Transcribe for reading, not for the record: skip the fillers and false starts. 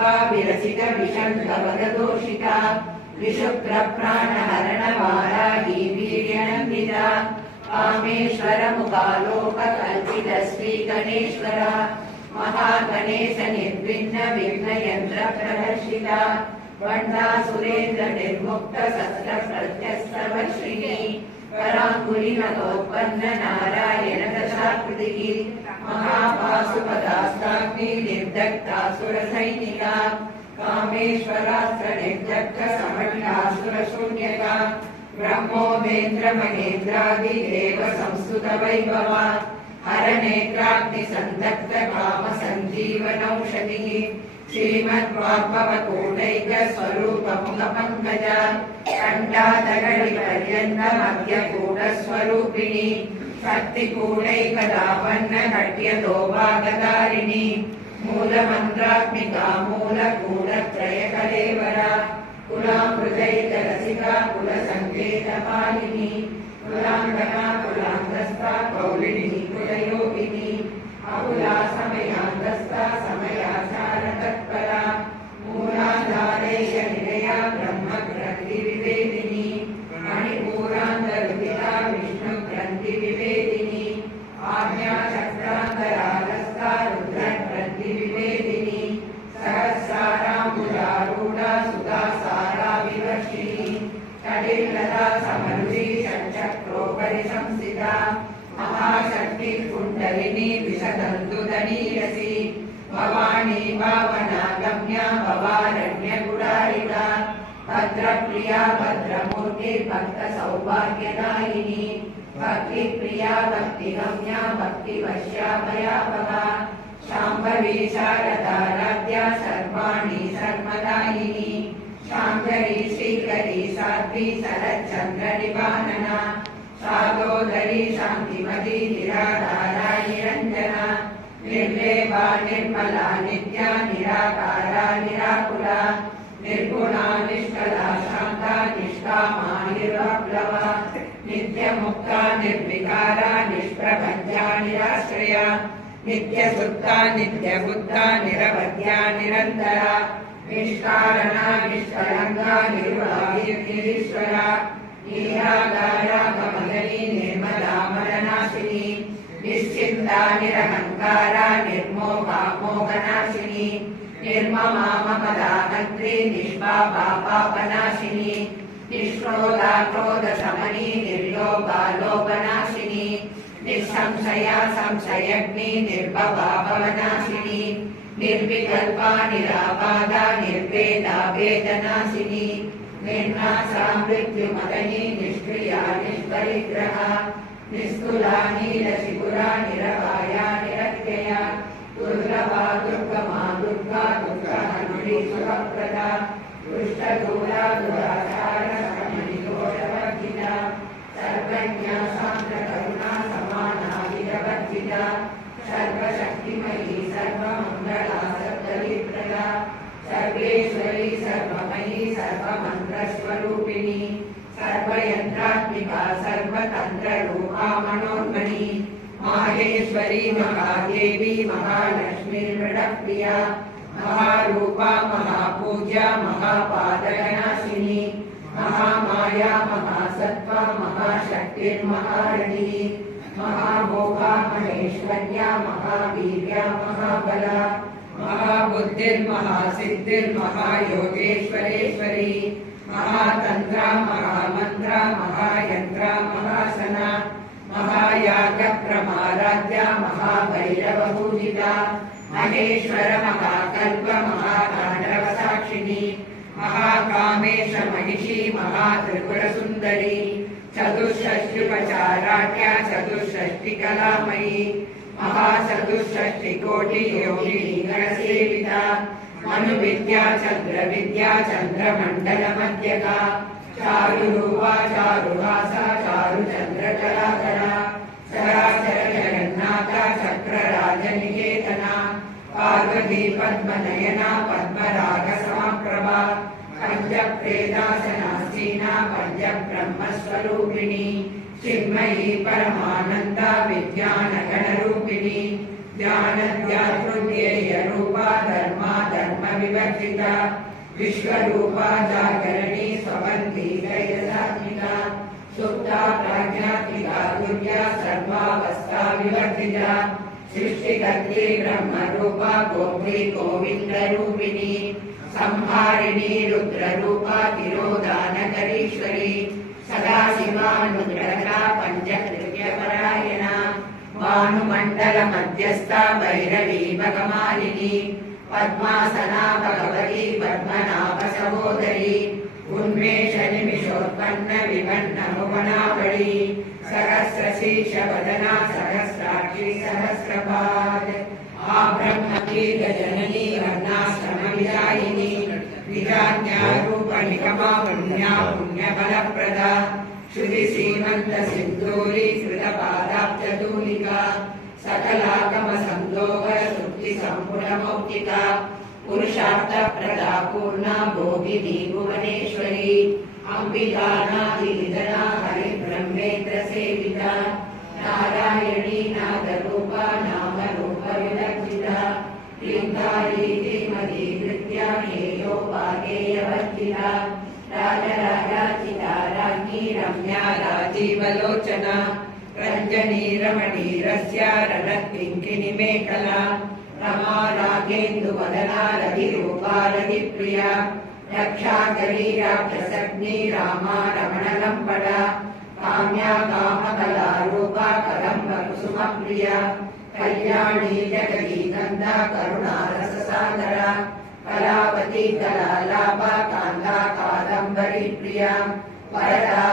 चम्पा विरचित विषङ्गवददोषिता विशुक्रप्राणहरणवाराही वीर्यनन्दिता कामेश्वरमुखालोककल्पितश्रीगणेश्वरा महागणेश निर्विघ्न विघ्नयन्त्रप्रदर्शिता वण्डासुरेन्द्र निर्मुक्त शस्त्र प्रत्यस्तवर्षिणी पराङ्कुलिनतोत्पन्न नारायण दशाकृतिः महापाशुपदास्ताग्नि निर्दग्धासुरसैनिका कामेश्वरास्त्र निर्दग्ध समण्डासुरशून्यका ब्रह्मोमेन्द्र महेन्द्रादिदेव संस्तुत वैभवा हरनेत्राग्नि संदग्ध काम संजीवनौषधिः श्रीमद्वाग्भवकूटैक स्वरूप मुख पंकजा कंडादगणि पर्यन्त मध्य कूट स्वरूपिणी शक्तिकूटैकदापन्न कट्यदोभागधारिणी मूलमन्त्रात्मिका मूलकूटत्रय कलेवरा कुलामृतैक रसिका कुलसङ्केतपालिनी कुलाङ्गना कुलाङ्गस्था कौलिनी कुलयोगिनी अकुला समयान्तस्था समयाचार तत्परा मूलाधारैक निलया ब्रह्मग्रन्थि विवेदिनी मणिपूरान्तर्विदा विष्णुग्रन्थि विवेदिनी आज्ञाचक्रान्तरागस्था रुद्रग्रन्थि विवेदिनी सहस्राराम्बुजारूढा सुधासारा विवर्षिणी कटिलता समरुचि षट्चक्रोपरि संस्थिता महाशक्ति कुण्डलिनी विशदन्तुदनीयसी भवानी भावना गम्या भवारण्य गुडारिका भद्रप्रिया भद्रमूर्ति भक्त सौभाग्यदायिनी भक्तिप्रिया भक्तिगम्या भक्तिवश्या भयापहा शाम्भवी शारदाराध्या सर्वाणि सर्वदायिनी शाङ्करी श्रीकरी साध्वी शरच्चन्द्र निवानना शादोदरी शान्तिमती निराधारा निरञ्जना निर्लेपा निर्मला नित्या निराकारा निराकुला निर्गुणा निष्कला शान्ता निष्कामा निर्विप्लवा नित्यमुक्ता निर्विकारा निष्प्रपञ्चा निराश्रया नित्यसुत्ता नित्यबुद्धा निरवध्या निरन्तरा निष्कारणा निष्कलङ्का निर्वाहिर्निरीश्वरा निरागारा कमलिनी निर्मला मलनाशिनी निश्चिन्ता निरहङ्कारा निर्मोहा मोहनाशिनी निर्ममा ममदाहन्त्री निष्पापा पापनाशिनी निष्क्रोधा क्रोधशमनी निर्लोभा लोभनाशिनी निःसंशया संशयग्नि निर्भवा भवनाशिनी निर्विकल्पा निराबाधा निर्वेदा वेदनाशिनी निर्नाशा मृत्युमदनी निष्क्रिया निष्परिग्रहा निस्तुला नीलशिखुरा निरवाया निरत्यया दुर्लभा दुर्गमा दुर्गा दुर्गहनुडी सुखप्रदा दुष्टदूरा दुराचार समनिदोषवर्जिता सर्वज्ञा सान्द्रकरुणा समाना विरवर्जिता सर्वशक्तिमयी सर्वमङ्गला सर्वविप्रदा सर्वेश्वरी सर्वमयी सर्वमन्त्रस्वरूपिणी सर्वयन्त्रात्मिका सर्वतन्त्ररूपा मनोन्मणि माहेश्वरी महादेवी महालक्ष्मी मृडप्रिया महारूपा महापूज्या महापादकनाशिनी महामाया महासत्त्वा महाशक्तिर्महारणी महाभोगा महेश्वर्या महावीर्या महाबला महाबुद्धिर्महासिद्धिर्महायोगेश्वरेश्वरी महातन्त्रा महामन्त्रा महायन्त्रा महासना महायागप्रमाराध्या महाभैरवपूजिता महेश्वर महाकल्प महाताण्डवसाक्षिणी महाकामेश महिषी महात्रिपुरसुन्दरी चतुष्षष्ट्युपचाराढ्या चतुष्षष्टिकलामयी महाचतुष्षष्टिकोटि योगिनी गणसेविता मनुविद्या चन्द्रविद्या चन्द्रमण्डलमध्यका चारुरूपा चारुहासा चारुचन्द्रकलाकरा चराचर जगन्नाथा चक्रराजनिकेतना पार्वती पद्मनयना पद्मरागसमप्रभा पञ्चप्रेदासनासीना पञ्चब्रह्मस्वरूपिणी चिन्मयी परमानन्दा विज्ञानगणरूपिणी ध्यानध्यातृध्येयरूपा धर्मा धर्मविवर्जिता विश्वरूपा जागरणी स्वपन्थी त्रैरसात्मिका सुप्ता प्राज्ञात्मिका दुर्या सर्वावस्था विवर्जिता सृष्टिकर्त्री ब्रह्मरूपा गोत्री गोविन्दरूपिणी संहारिणी रुद्ररूपा तिरोधानकरीश्वरी सदाशिवानुग्रहा पंचकृत्यपरायणा भानुमण्डल मध्यस्था भैरवी भगमालिनी पद्मासना भगवती पद्मनाभ सहोदरी उन्मेष निमिषोत्पन्न विपन्न भुवनावली सहस्रशीर्ष वदना सहस्राक्षी सहस्रपाद आब्रह्मकी जननी वर्णाश्रम विदायिनी विराज्ञारूप निगमा पुण्या पुण्यफलप्रदा श्रुति सीमंत सिंधूरी कृतपादाब्जतूलिका सकलागम संदोग सुक्ति संपूर्ण मौक्तिका पुरुषार्थ प्रदा पूर्णा भोगिनी भुवनेश्वरी अंबिकानादिनिधना हरि ब्रह्मेन्द्र सेविता नारायणी नादरूपा नामरूप विलक्षिता लिंगारी श्रीमती नृत्या हेयोपागेयवर्जिता राजराजाचिता राज्ञी रम्या राजीवलोचना रञ्जनी रमणी रस्या रणत्पिङ्किनी मेखला रमा रागेन्दुवदना रविरूपा रविप्रिया रक्षाकरी राक्षसग्नि रामा रमणलम्बडा काम्या कामकला रूपा कदम्ब कुसुमप्रिया कल्याणी जगदी गंधा करुणा रससागरा कलावती कलालाभा कान्ता कादम्बरी प्रिया वरदा